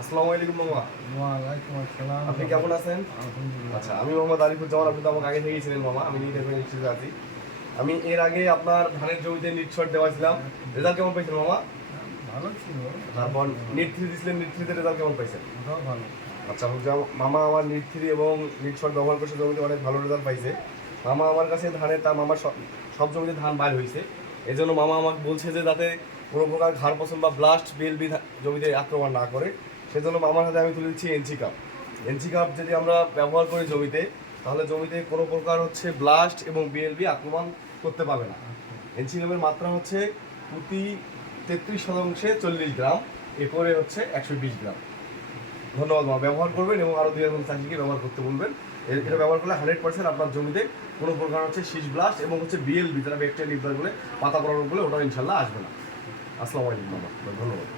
আসসালামু আলাইকুম মামা। ওয়ালাইকুম আসসালাম। আপনি কেমন আছেন? আলহামদুলিল্লাহ। আচ্ছা, আমি মোহাম্মদ আরিফুজ্জামান। আপনি তো আমাকে আগে থেকেই ছিলেন মামা। আমি নিউজে আছি। আমি এর আগে আপনার ধানের জমিতে নিট শট দেওয়াছিলাম। রেজাল্ট কেমন পাইছেন মামা? ভালো ছিল। তারপর নিট থ্রি দিয়েছিলেন, নিট থ্রিতে রেজাল্ট কেমন পাইছেন? ওটাও ভালো। আচ্ছা, মামা আমার নিট থ্রি এবং নিট শট ব্যবহার করছে, জমিতে অনেক ভালো রেজাল্ট পাইছে। মামা আমার কাছে ধানের তার মামার সব জমিতে ধান বাইর হয়েছে। এই জন্য মামা আমাকে বলছে যে যাতে কোনো প্রকার ঘাড় পছন্দ বা ব্লাস্ট বিএলবি জমিতে আক্রমণ না করে, সেজন্য মামার হাতে আমি তুলে দিচ্ছি এনসি কাপ। এনসি কাপ যদি আমরা ব্যবহার করি জমিতে, তাহলে জমিতে কোনো প্রকার হচ্ছে ব্লাস্ট এবং বিএলবি আক্রমণ করতে পারবে না। এনসি কাপের মাত্রা হচ্ছে প্রতি 33% 40 গ্রাম, এরপরে হচ্ছে 120 গ্রাম। ধন্যবাদ মামা। ব্যবহার করবেন এবং আরও 2-1 চাষিকে ব্যবহার করতে বলবেন। এটা ব্যবহার করলে 100% আপনার জমিতে কোনো প্রকার হচ্ছে শীষ ব্লাস্ট এবং হচ্ছে বিএলবি, যারা ব্যাকটেরিয়া লিভার বলে পাতা পড়ার বলে, ওটাও ইনশাল্লাহ আসবে না। আসসালামু আলাইকুম মামা, ধন্যবাদ।